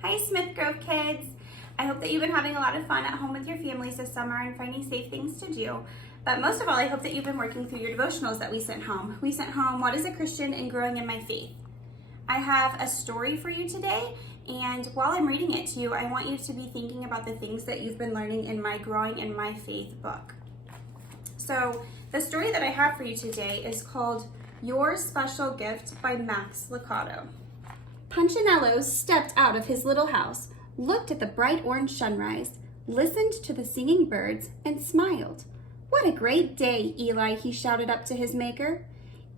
Hi Smith Grove kids! I hope that you've been having a lot of fun at home with your families this summer and finding safe things to do. But most of all, I hope that you've been working through your devotionals that we sent home. We sent home, What is a Christian and Growing in My Faith? I have a story for you today, and while I'm reading it to you, I want you to be thinking about the things that you've been learning in my Growing in My Faith book. So the story that I have for you today is called Your Special Gift by Max Lucado. Punchinello stepped out of his little house, looked at the bright orange sunrise, listened to the singing birds, and smiled. "What a great day, Eli," he shouted up to his maker.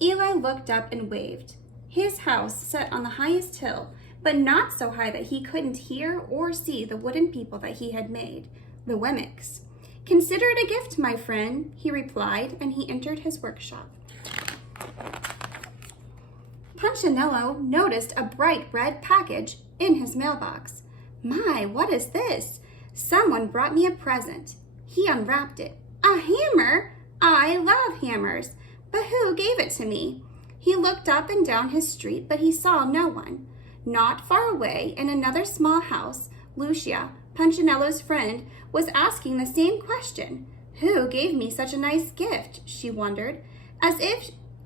Eli looked up and waved. His house sat on the highest hill, but not so high that he couldn't hear or see the wooden people that he had made, the Wemmicks. "Consider it a gift, my friend," he replied, and he entered his workshop. Punchinello noticed a bright red package in his mailbox. "My, what is this? Someone brought me a present." He unwrapped it. "A hammer? I love hammers. But who gave it to me?" He looked up and down his street, but he saw no one. Not far away, in another small house, Lucia, Punchinello's friend, was asking the same question. "Who gave me such a nice gift?" she wondered.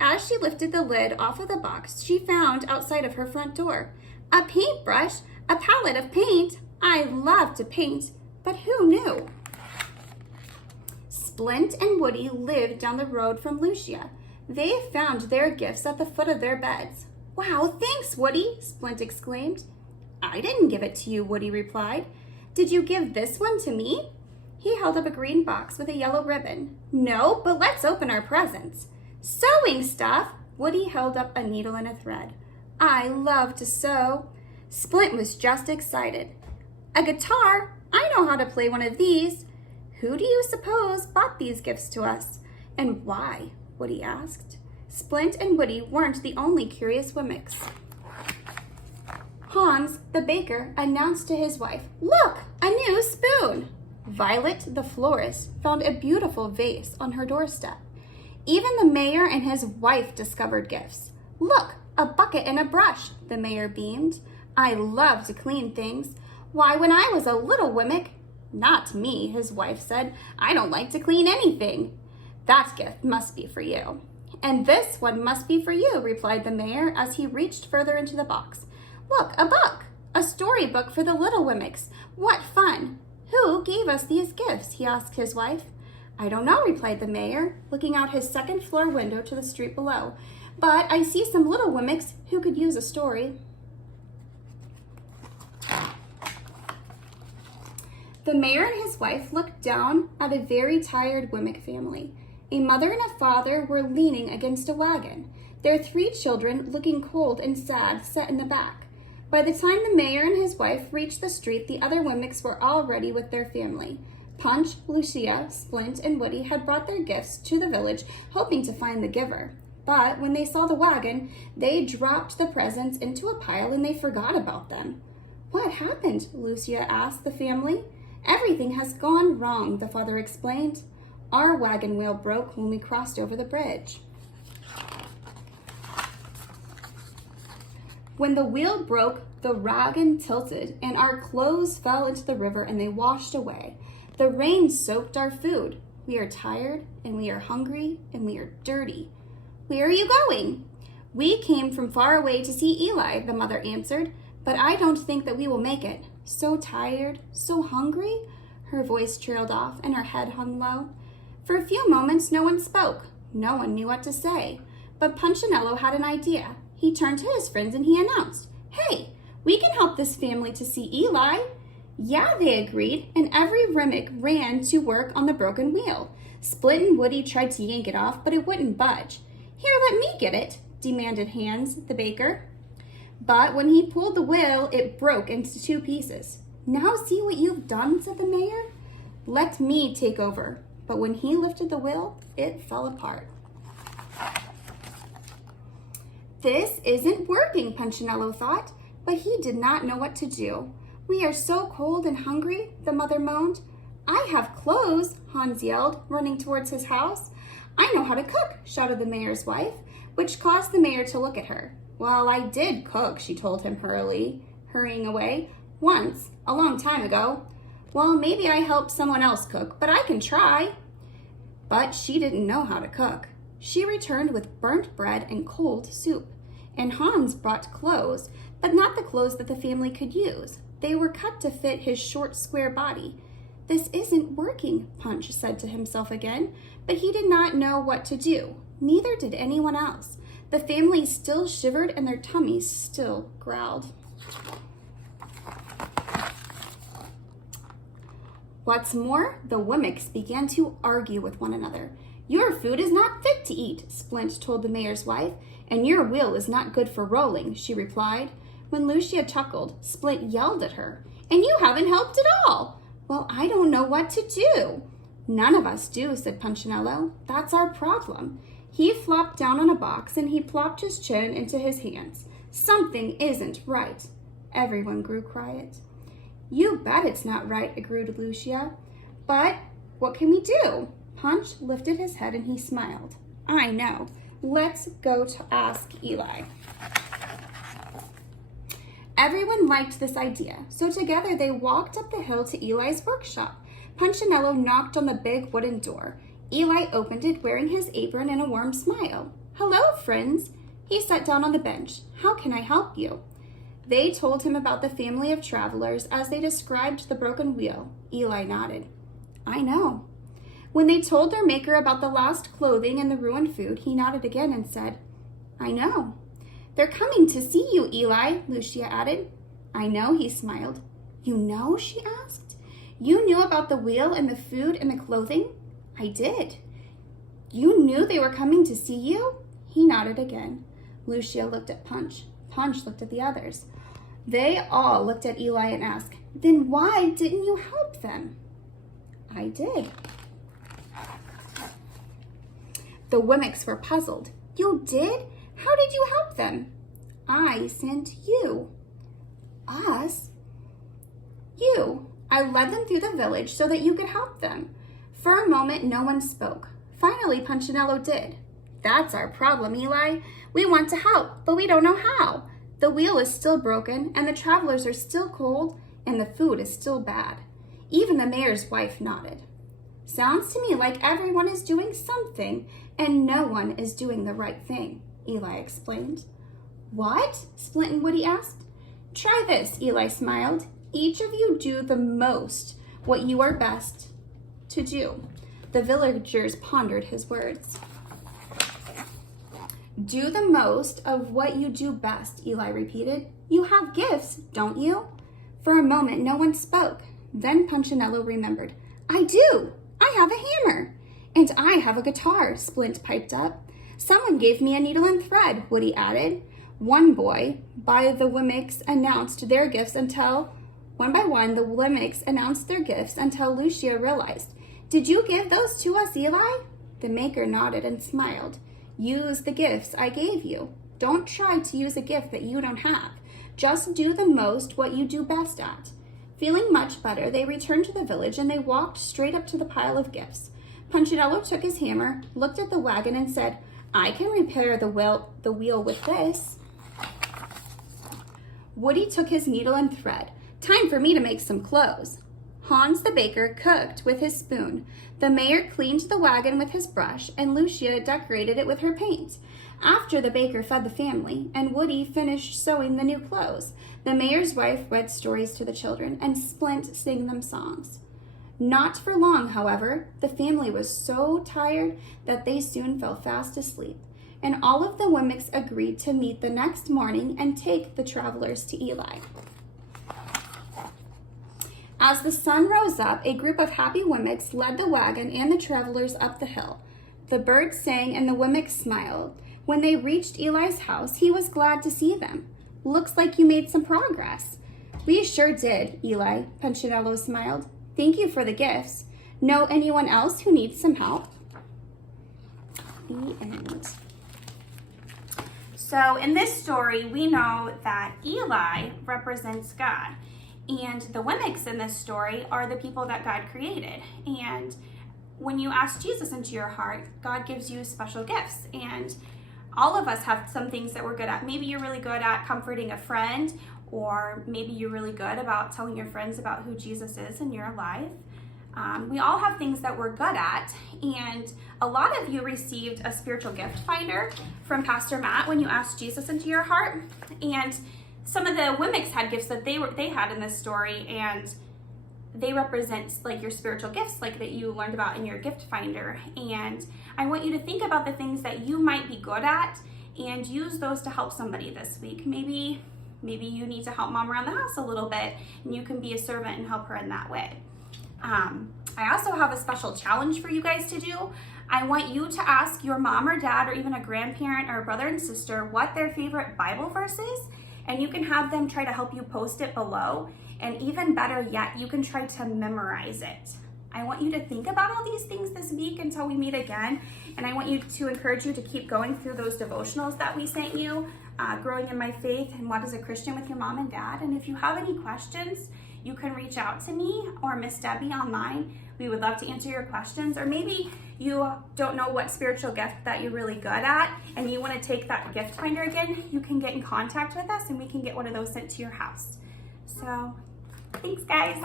As she lifted the lid off of the box, she found outside of her front door a paintbrush, a palette of paint. "I love to paint, but who knew?" Splint and Woody lived down the road from Lucia. They found their gifts at the foot of their beds. "Wow, thanks, Woody," Splint exclaimed. "I didn't give it to you," Woody replied. "Did you give this one to me?" He held up a green box with a yellow ribbon. "No, but let's open our presents." "Sewing stuff!" Woody held up a needle and a thread. "I love to sew." Splint was just excited. "A guitar! I know how to play one of these." "Who do you suppose bought these gifts to us? And why?" Woody asked. Splint and Woody weren't the only curious Wemmicks. Hans, the baker, announced to his wife, "Look, a new spoon!" Violet, the florist, found a beautiful vase on her doorstep. Even the mayor and his wife discovered gifts. "Look, a bucket and a brush," the mayor beamed. "I love to clean things. Why, when I was a little Wemmick—" "Not me," his wife said. "I don't like to clean anything." "That gift must be for you." "And this one must be for you," replied the mayor as he reached further into the box. "Look, a book! A storybook for the little Wemmicks. What fun! Who gave us these gifts?" he asked his wife. "I don't know," replied the mayor, looking out his second-floor window to the street below. "But I see some little Wemmicks who could use a story." The mayor and his wife looked down at a very tired Wemmick family. A mother and a father were leaning against a wagon. Their 3 children, looking cold and sad, sat in the back. By the time the mayor and his wife reached the street, the other Wemmicks were already with their family. Punch, Lucia, Splint, and Woody had brought their gifts to the village, hoping to find the giver. But when they saw the wagon, they dropped the presents into a pile and they forgot about them. "What happened?" Lucia asked the family. "Everything has gone wrong," the father explained. "Our wagon wheel broke when we crossed over the bridge." When the wheel broke, the wagon tilted, and our clothes fell into the river and they washed away. The rain soaked our food. We are tired, and we are hungry, and we are dirty. "Where are you going?" "We came from far away to see Eli," the mother answered, "but I don't think that we will make it. So tired, so hungry." Her voice trailed off, and her head hung low. For a few moments, no one spoke. No one knew what to say. But Punchinello had an idea. He turned to his friends and he announced, "Hey, we can help this family to see Eli." "Yeah," they agreed, and every Wemmick ran to work on the broken wheel. Splint and Woody tried to yank it off, but it wouldn't budge. "Here, let me get it," demanded Hans, the baker. But when he pulled the wheel, it broke into 2 pieces. "Now see what you've done," said the mayor. "Let me take over." But when he lifted the wheel, it fell apart. "This isn't working," Punchinello thought, but he did not know what to do. "We are so cold and hungry," the mother moaned. "I have clothes," Hans yelled, running towards his house. "I know how to cook," shouted the mayor's wife, which caused the mayor to look at her. "Well, I did cook," she told him hurrying away. Once, a long time ago. Well, maybe I helped someone else cook, but I can try. But she didn't know how to cook. She returned with burnt bread and cold soup. And Hans brought clothes, but not the clothes that the family could use. They were cut to fit his short, square body. This isn't working, Punch said to himself again, but he did not know what to do. Neither did anyone else. The family still shivered and their tummies still growled. What's more, the Wemmicks began to argue with one another. Your food is not fit to eat, Splint told the mayor's wife, and your wheel is not good for rolling, she replied. When Lucia chuckled, Splint yelled at her. And you haven't helped at all. Well, I don't know what to do. None of us do, said Punchinello. That's our problem. He flopped down on a box and he plopped his chin into his hands. Something isn't right. Everyone grew quiet. You bet it's not right, agreed Lucia. But what can we do? Punch lifted his head and he smiled. I know. Let's go to ask Eli. Everyone liked this idea, so together they walked up the hill to Eli's workshop. Punchinello knocked on the big wooden door. Eli opened it wearing his apron and a warm smile. Hello, friends. He sat down on the bench. How can I help you? They told him about the family of travelers as they described the broken wheel. Eli nodded. I know. When they told their maker about the lost clothing and the ruined food, he nodded again and said, I know. They're coming to see you, Eli, Lucia added. I know, he smiled. You know, she asked. You knew about the wheel and the food and the clothing? I did. You knew they were coming to see you? He nodded again. Lucia looked at Punch. Punch looked at the others. They all looked at Eli and asked, Then why didn't you help them? I did. The Wemmicks were puzzled. You did? How did you help them? I sent you. Us? You. I led them through the village so that you could help them. For a moment, no one spoke. Finally, Punchinello did. That's our problem, Eli. We want to help, but we don't know how. The wheel is still broken, and the travelers are still cold, and the food is still bad. Even the mayor's wife nodded. Sounds to me like everyone is doing something, and no one is doing the right thing, Eli explained. What? Splint and Woody asked. Try this, Eli smiled. Each of you do the most what you are best to do. The villagers pondered his words. Do the most of what you do best, Eli repeated. You have gifts, don't you? For a moment, no one spoke. Then Punchinello remembered. I do. I have a hammer. And I have a guitar, Splint piped up. Someone gave me a needle and thread, Woody added. One by one, the Wemmicks announced their gifts until Lucia realized. Did you give those to us, Eli? The maker nodded and smiled. Use the gifts I gave you. Don't try to use a gift that you don't have. Just do the most what you do best at. Feeling much better, they returned to the village and they walked straight up to the pile of gifts. Punchinello took his hammer, looked at the wagon, and said, I can repair the wheel with this. Woody took his needle and thread. Time for me to make some clothes. Hans the baker cooked with his spoon. The mayor cleaned the wagon with his brush, and Lucia decorated it with her paint. After the baker fed the family, and Woody finished sewing the new clothes, the mayor's wife read stories to the children, and Splint sang them songs. Not for long, however. The family was so tired that they soon fell fast asleep, and all of the Wemmicks agreed to meet the next morning and take the travelers to Eli. As the sun rose up, a group of happy Wemmicks led the wagon and the travelers up the hill. The birds sang and the Wemmicks smiled. When they reached Eli's house, he was glad to see them. Looks like you made some progress. We sure did, Eli, Punchinello smiled. Thank you for the gifts. Know anyone else who needs some help? The end. So in this story, we know that Eli represents God. And the Wemmicks in this story are the people that God created. And when you ask Jesus into your heart, God gives you special gifts. And all of us have some things that we're good at. Maybe you're really good at comforting a friend, or maybe you're really good about telling your friends about who Jesus is in your life. We all have things that we're good at, and a lot of you received a spiritual gift finder from Pastor Matt when you asked Jesus into your heart. And some of the Wemmicks had gifts that they had in this story, and they represent like your spiritual gifts, like that you learned about in your gift finder. And I want you to think about the things that you might be good at and use those to help somebody this week. Maybe you need to help mom around the house a little bit, and you can be a servant and help her in that way. I also have a special challenge for you guys to do. I want you to ask your mom or dad or even a grandparent or a brother and sister what their favorite Bible verse is, and you can have them try to help you post it below. And even better yet, you can try to memorize it. I want you to think about all these things this week until we meet again. And I want you to encourage you to keep going through those devotionals that we sent you, Growing in My Faith and What is a Christian with your mom and dad. And if you have any questions, you can reach out to me or Miss Debbie online. We would love to answer your questions. Or maybe you don't know what spiritual gift that you're really good at and you want to take that gift finder again, you can get in contact with us and we can get one of those sent to your house. So, thanks guys.